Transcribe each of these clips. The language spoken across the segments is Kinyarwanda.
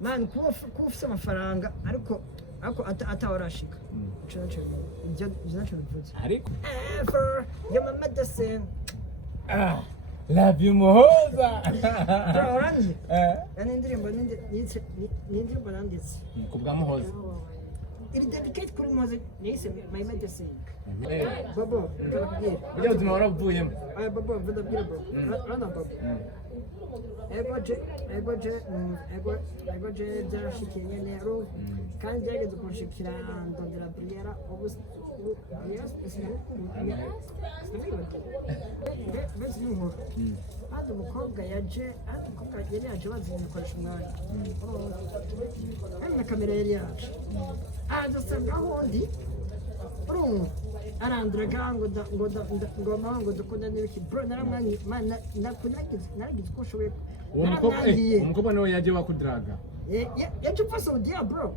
man kuba ufite amafaranga ariko atawarashika ibyo ntacyo bivuze ariko for your medicine love you muhoza orange indirimbo nanditse kubwa muhoza iri dedicate kuri muhoza nise my medicine babo byo ubuzima waravuyemo babo vidabwira babo rana babo ego je byarashikiye nero kandi byageze kunshikira ndongera priera ubu hadi umukobwa yari yaje bazinkoresha umwanya kandi na kamera yari yaje adusabwaho ndi urumva aranduraga ngo dukunda n'ibiki bro naramwanyi mana nagize uko nshoboye uwo umukobwa niwe yaje wakudiraga yaje upfa Saudiya bro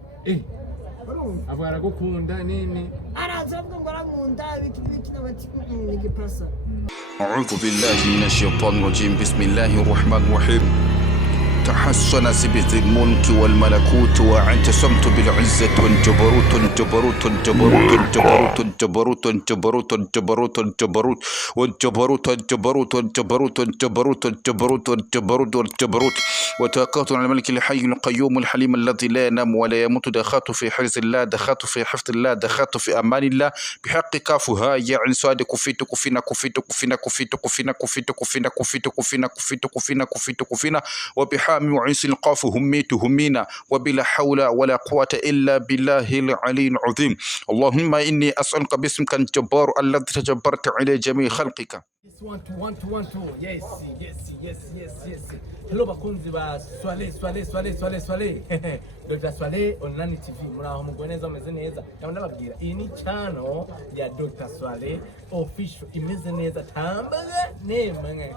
urumva abo aragukunda nini araza avuga ngo arankunda ibiki n'abati n'igipasa أعوذ بالله من الشيطان الرجيم بسم الله الرحمن الرحيم تحسن سبث الملك والملكوت واعتصمت بالعزة والجبروت الجبروت الجبروت الجبروت الجبروت الجبروت الجبروت الجبروت والجبروت الجبروت الجبروت الجبروت الجبروت الجبروت والجبروت وتوكلت على الملك الحي القيوم الحليم الذي لا ينام ولا يموت دخلت في حرز الله دخلت في حفظ الله دخلت في امان الله بحق كافها يا عين صاد كفيت كفينا كفيت كفينا كفيت كفينا كفيت كفينا كفيت كفينا كفيت كفينا كفيت كفينا وبحام وعيس القاف هميت همينا وبلا حول ولا قوة إلا بالله العلي العظيم اللهم إني أسألك باسمك الجبار الذي تجبرت على جميع خلقك. Yes. Hello bakunzi ba Swale Dr. Swale online TV muraho mugweneza umeze neza ndabona babwira iyi ni channel ya Dr. Swale official imeze neza tambaga nemwe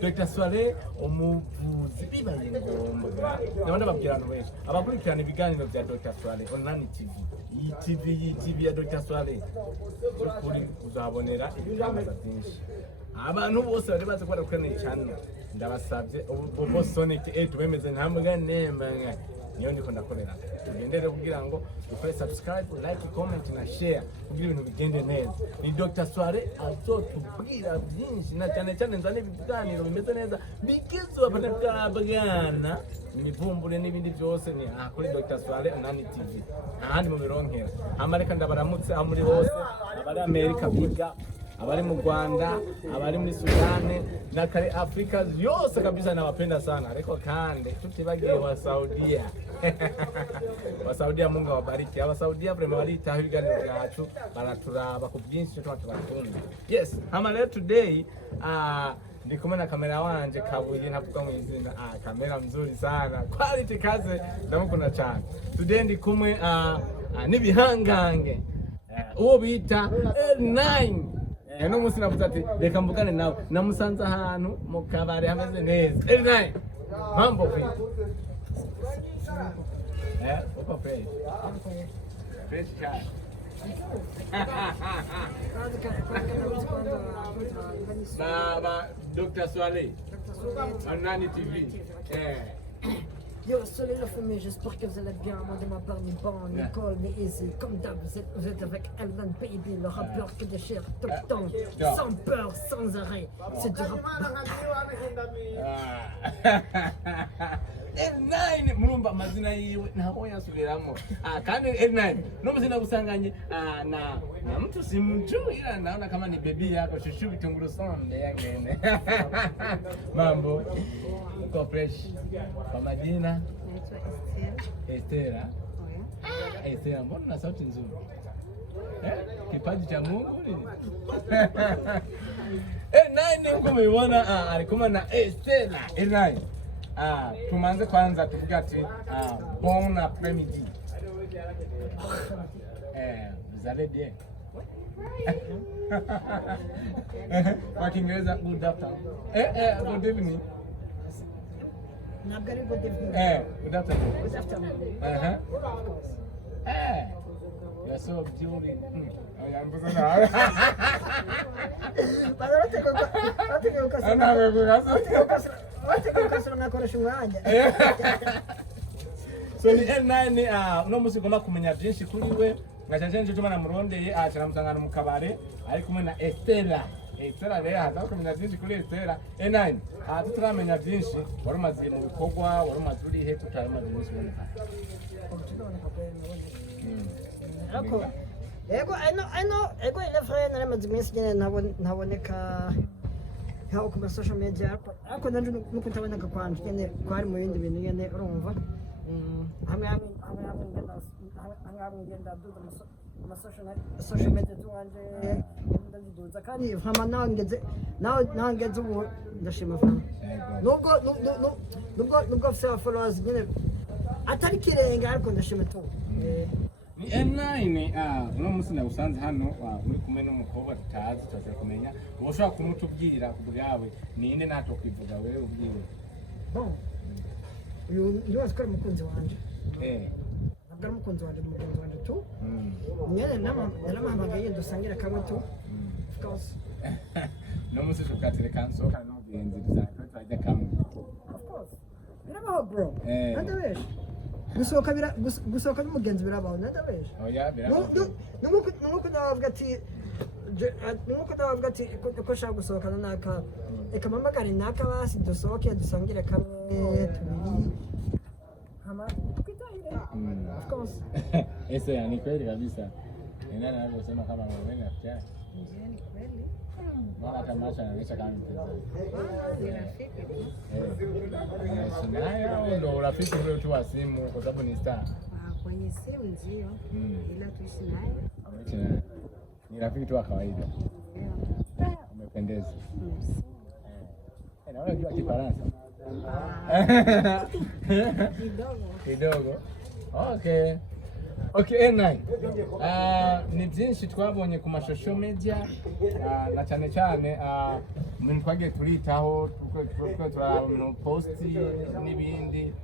Dr. Swale umuvuzi bibaye ngombwa ndabona babwira abantu benshi abakurikirana ibiganiro bya Dr. Swale online TV iyi TV ya Dr. Swale kuri uzabonera ibiganiro byinshi abantu bose bari bazi ko barakurana channel ndabasabye ubu Sonic 8 bemeze ntambwe nemwe niyo ndiko ndakorera tugendere kugira ngo dukore subscribe like comment na share kugira ibintu bigende neza ni Dr. Swale azotubwira byinshi na cyane nzane ibiganiro bimeze neza bigizwe abana imivumbure n'ibindi byose ni kuri Dr. Swale online TV ahandi mu mironkera amareka ndabaramutse aho muri hose abari Amerika biga abari mu Rwanda abari muri Sudani na kare Afrika yose kabisa nawapenda sana ariko kandi tutibagiye wa Saudiya wa Saudiya Mungu awabariki aba Saudiya vraiment baritaho ibiganiro byacu baraturaba ku byinshi cyo twatubakunda yes hama leo today ndi kumwe na kamera wanje Kabuye ntavuga mu izina kamera mzuri sana quality kaze ndamukunda cyane today ndi kumwe nibihangange uwo bita L9 no musi navuze ati reka mbugane nawe namusanze ahantu mu kabare hameze neza L9 mambo vipi uko fresh chai Baba Dr. Swale Anani TV Yo, salut la famille, j'espère que vous allez bien. Moi de ma part, ni bon, Nicole, ni Easy. Comme d'hab, vous êtes avec Elvan Baby, le rappeur qui déchire tout le temps, sans peur, sans arrêt. C'est du rap. L9 murumba mazina yiwe ntaho yasubiramo kandi L9 no muzina gusanganye na mtu simjui ila naona kama ni baby yako shushu bitunguru sonde yangene mambo uko fresh kwa majina Estera Estera mbona na sauti nzuri kipaji cha Mungu nini L9 uko umeona alikuwa na Estera L9 tumanze kwanza tuvuga ati bon après-midi vous allez bien kwa Kiingereza good afternoon good evening Not gonna go different. good afternoon Good afternoon. You're so beauty. Yambuza nawe. So ni N9 uno musi gomba kumenya byinshi kuri we ngacaje nje tumana murondeye acana musangana mu kabare ari kumwe na Estela rero hata kumenya byinshi kuri Estela N9 tutamenya byinshi wari umaze mu bikorwa wari umaze uri he tutamaze byinshi boneka ego ile frère naramaze iminsi nyene ntaboneka nkaho ku social media ariko nanje nuko ntaboneka kwanje nyene kwari mu bindi bintu nyene urumva hamwe ngenda duda social media tuwanje ndaziduza kandi nkama nawe ngeze ubu ndashima fana nubwo afise followers nyene atari kirenga ariko ndashima tu ni N9 uno musi nagusanze hano muri kumwe n'umukobwa tutazi twaje kumenya ushobora kumutubwira kubwawe ninde nato kwivuga wewe ubwiwe bon uyu wasikora mukunzi wanje nabwo mukunzi wanje tu nyene naramuhamagaye dusangira kamwe tu of course no musi tukatire kanso kana n'ugenzi dusanga twajya kamwe of course birabaho bro ndabesha gusohoka n'umugenzi birabaho ndabesha oya birabaho nuko navuga ati ko shaka gusohokana naka eka mama kari naka basi dusohoke dusangire kamwe tubiri hama tukitahire of course ese ni kweli kabisa nenda na kusema kama wewe afya Ni kweli. mara tamasha anaonyesha kama mtazamo Ni rafiki tu. Sinayo ndo urafiki ule tu wa simu kwa sababu ni star. Kwenye simu ndio. Ila tuishi naye. Ni rafiki tu wa kawaida. Umependeza. Na wewe unajua Kifaransa? Kidogo. Okay. Okay, N9. Ni byinshi twabonye ku mashosho media na cyane cyane mu twagiye turitaho turabona post n'ibindi.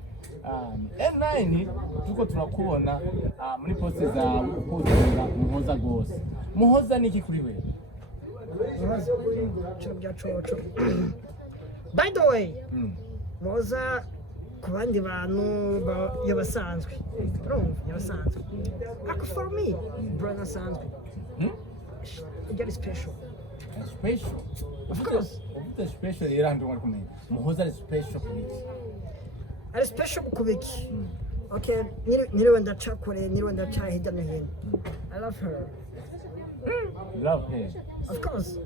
N9 tuko turakubona muri post za kuzuza muhoza gose. Muhoza niki kuri wewe? By the way, muhoza ku bandi bantu yabasanzwe yabasanzwe ariko for me bro nasanzwe very special of course special era ndo kumenya muhoza ari special kubiki ari special kubiki okay niriwe ndacakore niriwe ndacahijya no hino I love her of course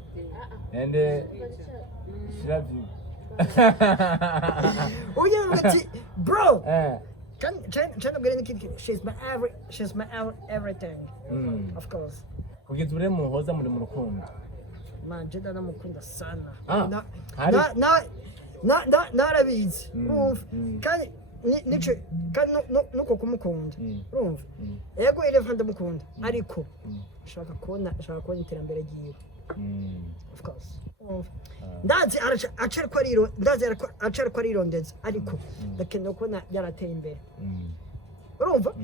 and she loves you. Oh yeah, bro. She's my everything. Of course. Kugeza ure muhoza muri mu rukundo. Man, jenda namukunda sana. Narabizi. Kandi nico kandi nuko kumukunda. Urumva? Yego ile ndamukunda ariko shaka kubona iterambere ryiwe. Of course. Ndazi acari ko arirondeza ariko ndakeneye kubona yarateye imbere urumva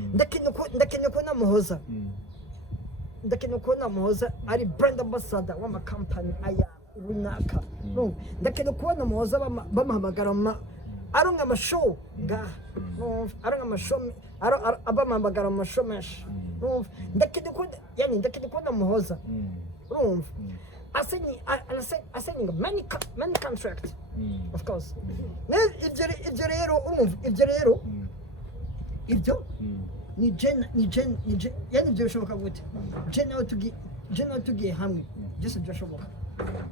ndakeneye kubona muhoza ndakeneye kubona muhoza ari brand ambassador w'amakampani aya runaka ndakeneye kubona muhoza bamuhamagara aronka amashow aronka amashow abamuhamagara mu mashow menshi ndakeneye kubona muhoza urumva assigning many contracts of course ibyo ni yani ibyo bishoboka gute nawe tugiye hamwe byose byashoboka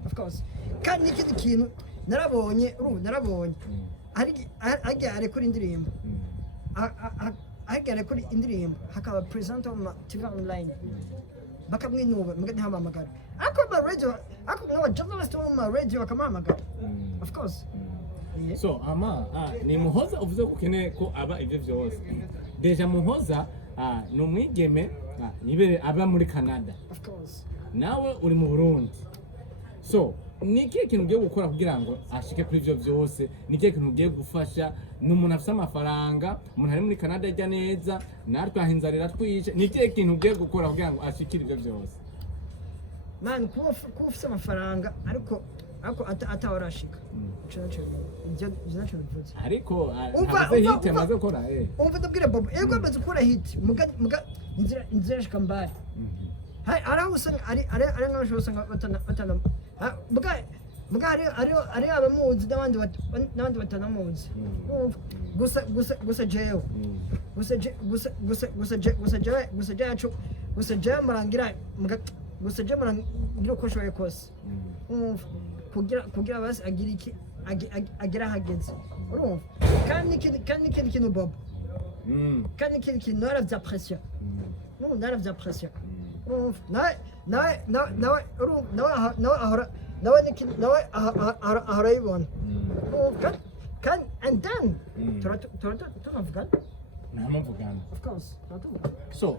of course kandi n'ikindi kintu narabonye agiye arekura indirimbo hakaba presenter wa TV online bakamwinuba ntihamamagara ako n'aba journalist wo mu radio bakamamagara of course so ni muhoza uvuze ko ukeneye ko aba ibyo byose deja muhoza ni umwigeme yibere aba muri Canada of course nawe uri mu Burundi so ni ikihe kintu ugiye gukora kugira ngo ashike kuri ivyo vyose? Ni ikihe kintu ugiye gufasha? N'umuntu afise amafaranga, umuntu ari muri Canada ajya neza, natwe ahinzarira twice. Ni ikihe kintu ugiye gukora kugira ngo ashikire ivyo vyose? Man, kuba ufise amafaranga ariko atawarashika. Ibyo naco bivuze. Ariko amaze hit amaze gukora umva ndabwira Bobo, yego amaze gukora hit, muga inzira shika mbali. Hai arahusanga ari nk'abashobora usanga batana muga ari abamuzi n'abandi batanamuzi. Gusa jewe gusa jewe murangira uko ashoboye kose kugira basi agira iki agira ahageze, urumva? Kandi n'ikindi kintu Bobo, kandi n'ikindi kintu naravya pression, naravya pression, urumva? Nawe ahora yibona, kandi and then turavugana. Namuvugana. Of course. So,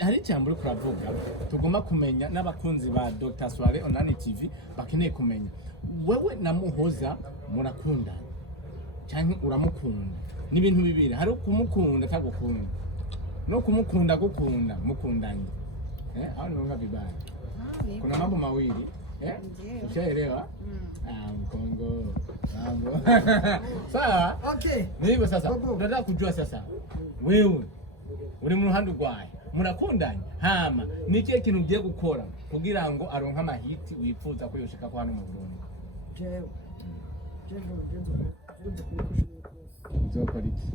hari ijambo uriko uravuga tugomba kumenya n'abakunzi ba Dr. Swale Online TV bakeneye kumenya. Wewe na Muhoza murakundana cyangwa uramukunda? Ni ibintu bibiri, hari kumukunda atagukunda no kumukunda gukunda mukundanye. Hao ni mambo vibaya. Kuna mambo mawili. Ushaelewa? Mkongo. Mambo. Sawa? Okay. Niko sasa. Nataka kujua sasa. Wewe uri mu ruhande rwaye murakundanye, hama niki kintu ugiye gukora kugira ngo aronka amahiti wifuza ko yoshika kwa hano mu Burundi? Nzokora iki?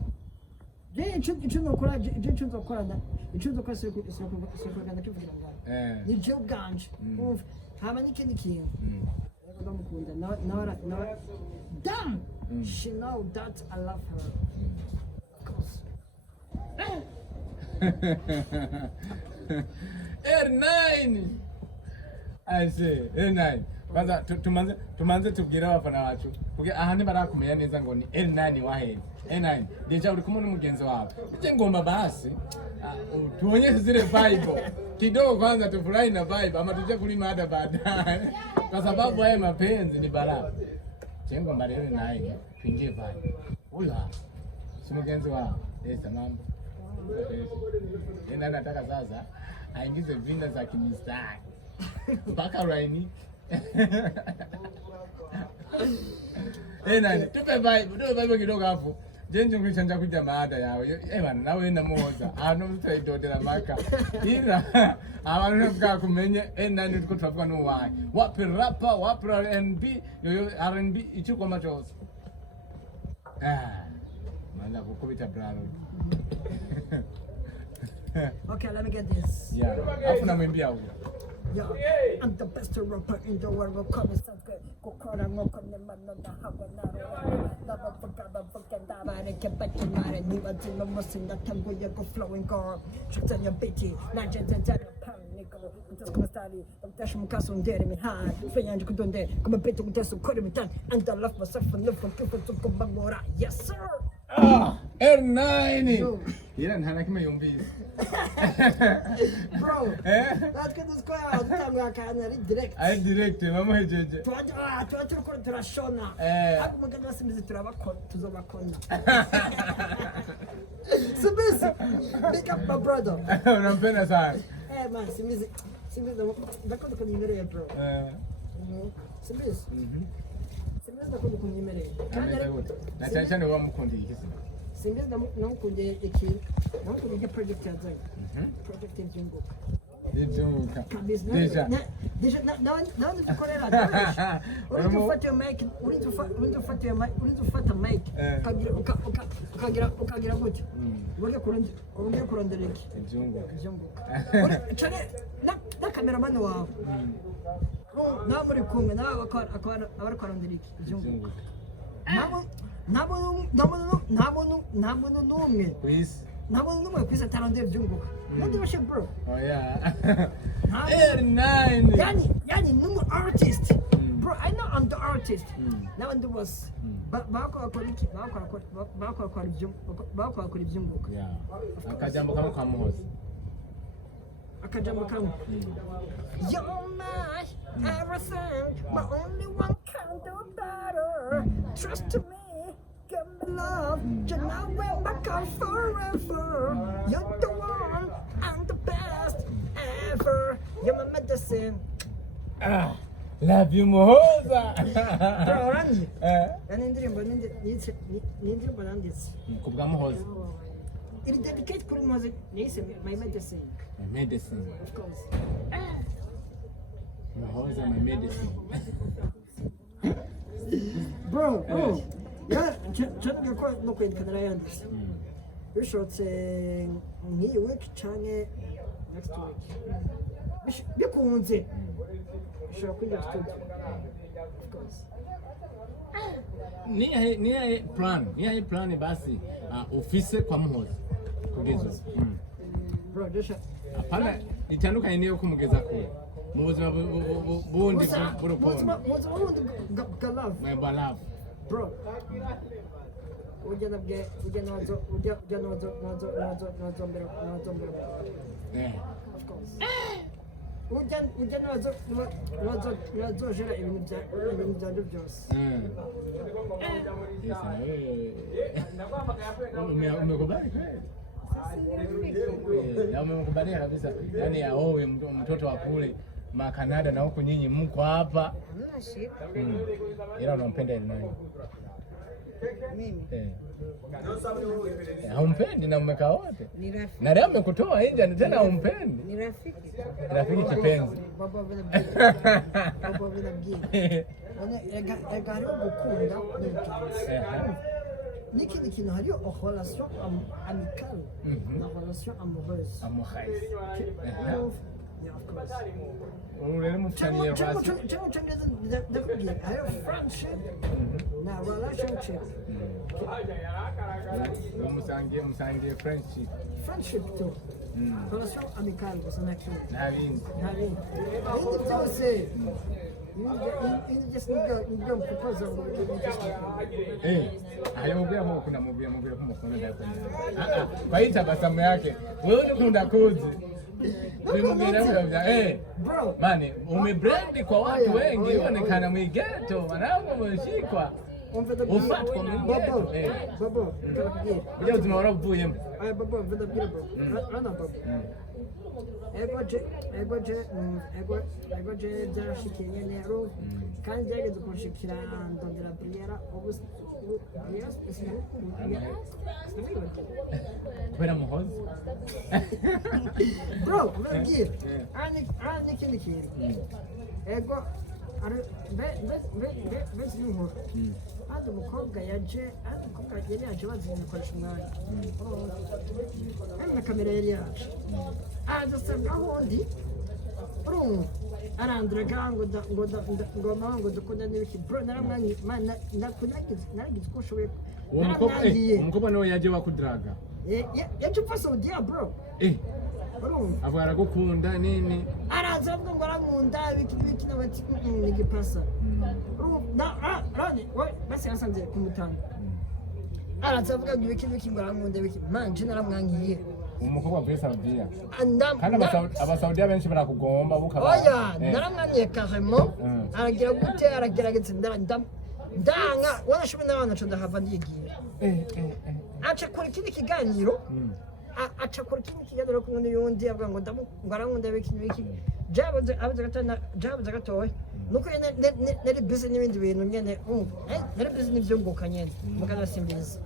Icyo nzokora sikugana kivugira ngaho. Ni je ubwanje. Hama n'ikindi kintu. Ndamukunda nawe. Damn! She know that I love her. Of course. R9. I say R9. Kwanza tumanze tubwira abafana bacu kuko aha ntibarakumenya neza ngo ni R9 wahe. R9 deja uri kumwe n'umugenzi wawe. Ije ngomba basi tuonyeshe zile vibe kidogo kwanza, tufurahi na vibe ama tuje kuli mada baadaye, kwa sababu haya mapenzi ni balaa. Jengo mbalele naye tuingie vibe. Ula si mugenzi wao mambo yeye anataka sasa aingize vinda za kimistari mpaka raini. Nani tupe vibe kidogo hapo. Jenje ngishanja kuja maada yawe bana nawe na Muhoza no mutayidodera maka ira abantu bwa kumenye nani tuko turavuga no wayi wapi rapper wapi R&B ichuko machozi manda kukubita bravo. Okay, let me get this. Yeah, afu namwimbia huyo. Yeah, I'm the best rapper in the world. We'll call me something. Kokora ngoko ne mano na hawa na roa. Lava fuka daba ne kebaki mare. Niwa zino mosinda tango yako flowing car. Chutanya biti na jenzenzana paniko. Mtas kuma stari. Mtashu mukaso ndere mi hai. Fenyanji kudonde. Kuma beto kutesu kore mi tan. And I love myself and live from people to kubangora. Yes sir. R9. Ila nhana kima yumbizi. Bro, let's get this guy out. Tanga kana direct. Ai direct mama hejeje. Tuacha ko turashona. Hapo magana simizi turabakona tuzobakona. Simizi. Pick up my brother. Unampenda sana. Man, simizi ndakunda kunyimereye bro. Simizi. Simizi ndakunda kunyimereye. Na cyane wamukundiye iki? Simizi namukundiye iki? Namukundiye project yazanye. Project y'inguka. Y'inguka. Deja nawe tukorera. Urifata mic. Ukagira gute? Ugiye kurondera iki? Y'inguka. Cyane na cameraman wawe. Na muri kumwe nawe abari kurondera iki? Y'inguka. Ntabwo n'umwe kwisi kwisi atarondera ibyunguka. Ntabwo bro. Oh yeah. R9. Yani no artist. Bro, I know I'm the artist. Now and was bakora ibyunguka. Yeah. Akajambo kama kwa Muhoza. akajambo kamwe. You're my everything, my only one can do better. Trust me, give me love, you know we're back on forever. You're the one, I'm the best ever. You're my medicine. Love you Muhoza. Bro, Randy. Yani indirimbo nanditse. Kubwa Muhoza. It dedicate kuri Muhoza. Nise my medicine. My medicine. Of course. Muhoza my medicine. Bro. Yeah, cyane ko no kwendekana yanditse. Bishotse nk'iyi week canke next week. Bikunze. Sure, kujya studio. Of course. Niya plan basi office kwa Muhoza kugeza. Bro, desha. Hapana itandukanye niyo kumugeza kure. Mu buzima bundi bw'urukundo. Ga love. My love. Bro. Ujya nozo mbere. Yeah. Of course. Ujya nozojera ibintu byanjye byose. Umekubali kweli? Na umekubali kabisa. Yaani aowe mtoto wa kule Makanada na huku nyinyi mko hapa. Hamna shida. Ila unampenda ile nani? Mimi. Haumpendi na mmekaa wote. Ni rafiki. Na leo amekutoa nje tena haumpendi. Ni rafiki. Rafiki kipenzi. Baba vile bwira. Egari gukunda n'ikindi kintu hariyo relation amicale na relation amoureuse. Yeah, of course. Friendship na relationship. Musangiye friendship. Friendship too. Relation amicale gusa nakyo. Ntabindi. Ibindi byose nibyo mpropoza ngo alimwambia Mungu kuna mwambia kumkona ndani. Kwa hiyo tabasamu yake wewe unakunda kozi. Bro, mani umebrand kwa watu wengi uonekana mwigeto wanangu umeshikwa. Ufatwa mwigeto. Babo, unajua tunaona vuyemo. Babo, venda bila bro. Ana babo. Ego je zarashikiye nero kandi yageze kunshikira ndondera priera obus kubera Muhoza. Bro, ngiye ani kindi kintu ego ari bese y'umuhoro kandi umukobwa yaje bazinkoresha umwanya na kamera yari yaje adusanga aho ndi aranduraga ngo dukunda n'ibiki bro naramwanyi naragize uko nshoboye. Umukobwa nawe yaje wakudiraga yaje upfa Saudiya bro. Avuga aragukunda nini araza avuga ngo arankunda ibiki n'abati n'igipasa rani basi yasanze kumutanga araza avuga ngo ibiki ngo arankunda ibiki manje naramwangiye. Umukobwa avuye Saudiya kandi abasaudiya benshi barakugomba bukaba oya naramwangiye carrément aragira gute aragerageza ndanga wanashobora n'abana cyo ndahava ndigira aca kora ikindi kiganiro acakora ikindi kiganiro kumwe n'undi avuga ngo arankunda ibiki jabuze gatoya nuko nari busy n'ibindi bintu nyene nari busy n'ivyunguka nyene mugana simbizi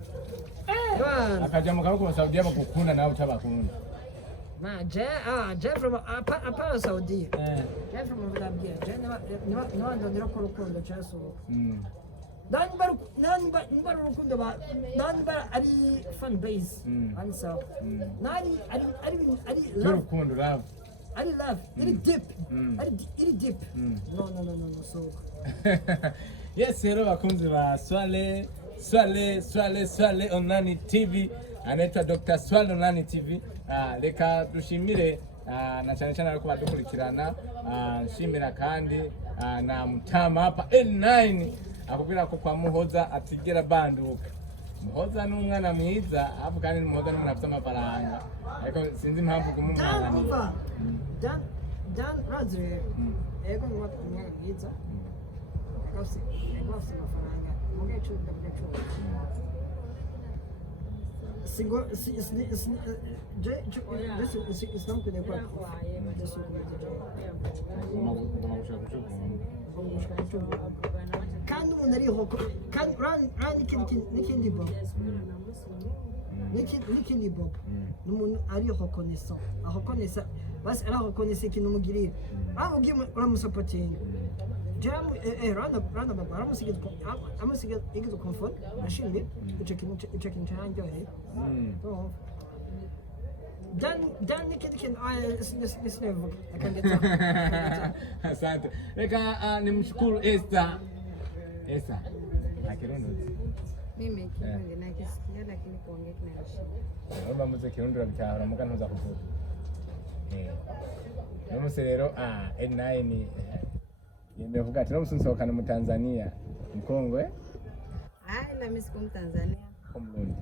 akaja mu kaboko Saudiya bakukunda nawe utabakunda je from apa Saudiya je from Arabia je no ndondera ko rukundo cyaso nani bar urukundo ba nani bar ari fan base and so nani ari urukundo love ari love iri deep iri deep no so yes rero bakunzi ba Swale Online TV anaitwa Dr. Swale Online TV. Reka dushimire na cyane cyane ariko badukurikirana nshimira kandi na mutama hapa L9 akubwira ko kwa Muhoza atigera banduka Muhoza n'umwana mwiza avuga kandi Muhoza n'umuntu afite amafaranga ariko sinzi impamvu kumumwana Dan Razre ego umwana mwiza ego afite amafaranga mugaye cyo ndabyo Sigo islam kwenye kwa kandi umuntu ariho kandi n'ikindi bo n'ikindi bo n'umuntu ariho reconnaissant reconnaissant basi ara reconnaissant ikintu umugirira ugiye uramusapotinga jamu rana baba aramusiga igize comfort ashimye icyo kintu cyanjyoheye Dan nikindi nisnevuga akandeta asante reka nimshukuru Esther akirundo Mimi kirundi nakisikia lakini kuongea kinashika. Naomba muze kirundo bitahora muga ntuza kuvuga nomuse rero N9 yemevuga ati nomusunsohokana mu Tanzania mkongwe La mimi siko Tanzania. Komrundi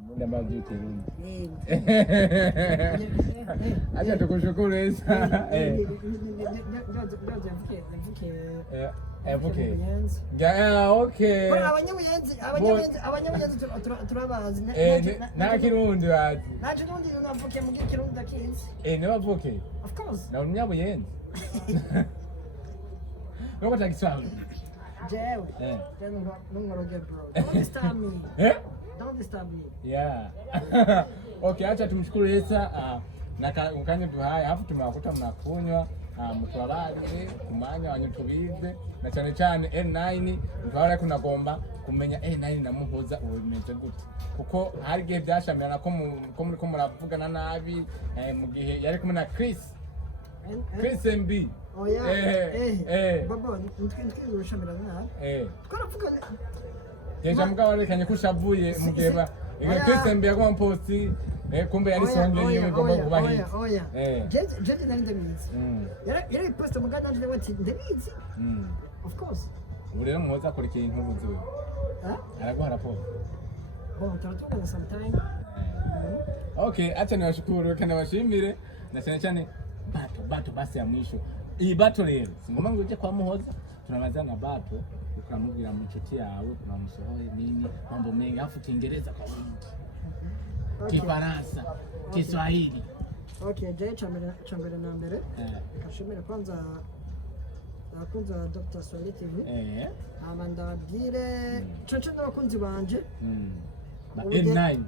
Munda mbaji kirundi acha tukushukuru Esther Okay. Yeah, okay. Abanyabuyenzi turabazi. Na kirundi wazi. Na kirundi unavuke mu kirundi dakinzi. Nabavuke. Of course. Na umunyabuyenzi. Ngoba takiswazi. Jewe. Nungoroge bro. Don't disturb me. Don't disturb me. Yeah. Okay, acha tumshukuru Esther na ukanye duhaya hafu tumewakuta mnakunywa mutwabarire kumanya wanyutubize na cyane cyane N9 ntwara kunagomba kumenya N9 na Muhoza ubimenye gute kuko hari gihe byashamirana ko muri ko muravugana nabi mu gihe yari kumwe na Chris MB baba ntitwize gushamirana twaravugana Deja mugabo arekanye kushavuye mugeba Chris MB yagwa posti kumbe yari songe yiwe gomba kubahi jeje nari ndabizi yari post mugana nje wati ndabizi of course urero Muhoza akora ikintu buzuwe araguha raporo bon turatugana sometime okay acha niwashukuru kandi bashimire na cyane cyane bato basi ya mwisho iyi bato rero singoma ngo uje kwa Muhoza tunamazana bato ukamubwira mu nshuti yawe unamusohoye nini mambo mengi afu Kiingereza kwa wingi Kifaransa Kiswahili okay je chambere na mbere kashimira kwanza akunza Dr. Swahili TV amanda bwire cece n'abakunzi banje N9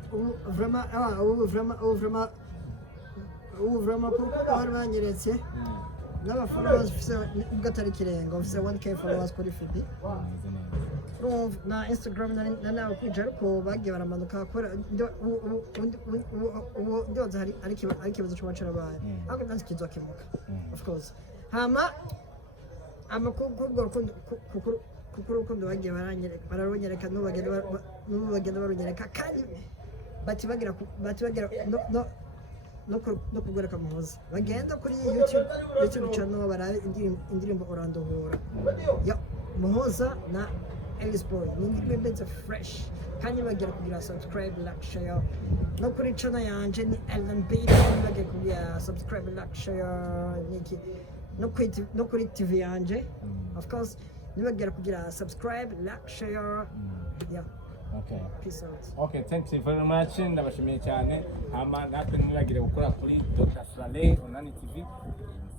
vraiment pourquoi bari banyeretse n'aba followers fise ugatari kirenga fise 1k followers kuri FB na Instagram na kwijja ariko bagiye baramanuka akora ndoza hari ikibazo cyo bacira baye ariko nanzi kizokemuka of course hama amakubwo kuko bagiye baranyereka n'ubagenda baronyereka kandi batibagira no kugoreka Muhoza bagenda kuri YouTube channel barabe indirimbo urandohora ya Muhoza na Ellis Boy ni fresh kandi bagira kugira subscribe like share no kuri channel yanje ni Ellen Baby bagira kugira subscribe like share niki no kuri TV yanje of course nibagira kugira subscribe like share yeah. Okay. Peace out. Okay, thanks very much. Ndabashimiye cyane. Hama natwe nibagire gukora kuri Dr. Swale Onani TV.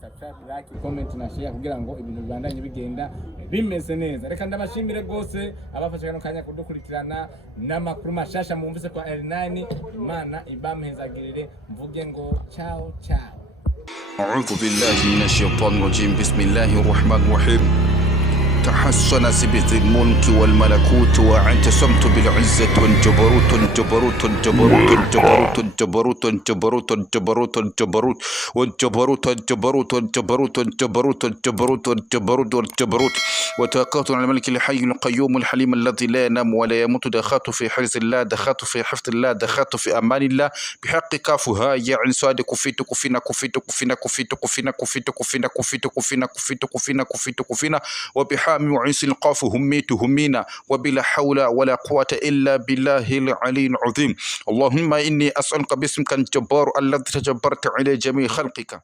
Subscribe, like, comment na share kugira ngo ibintu bibandanye bigenda bimeze neza. Reka ndabashimire gose abafashe kano kanya kudukurikirana n'amakuru mashasha mumvise kwa L9 Imana ibamhezagirire mvuge ngo ciao ciao. أعوذ بالله من الشيطان الرجيم بسم الله الرحمن الرحيم تحسن بذي الملك والملكوت واعتصمت بالعزة والجبروت الجبروت الجبروت الجبروت الجبروت الجبروت الجبروت الجبروت والجبروت الجبروت الجبروت الجبروت الجبروت الجبروت والجبروت وتوكلت على الملك الحي القيوم الحليم الذي لا ينام ولا يموت دخلت في حرز الله دخلت في حفظ الله دخلت في امان الله بحق كافها يعني صاد كفيت كفينا كفيت كفينا كفيت كفينا كفيت كفينا كفيت كفينا كفيت كفينا كفيت كفينا وبحق حامي وعين سين قاف هميت همينا وبلا حول ولا قوة إلا بالله العلي العظيم. اللهم إني أسألك باسمك الجبار الذي تجبرت على جميع خلقك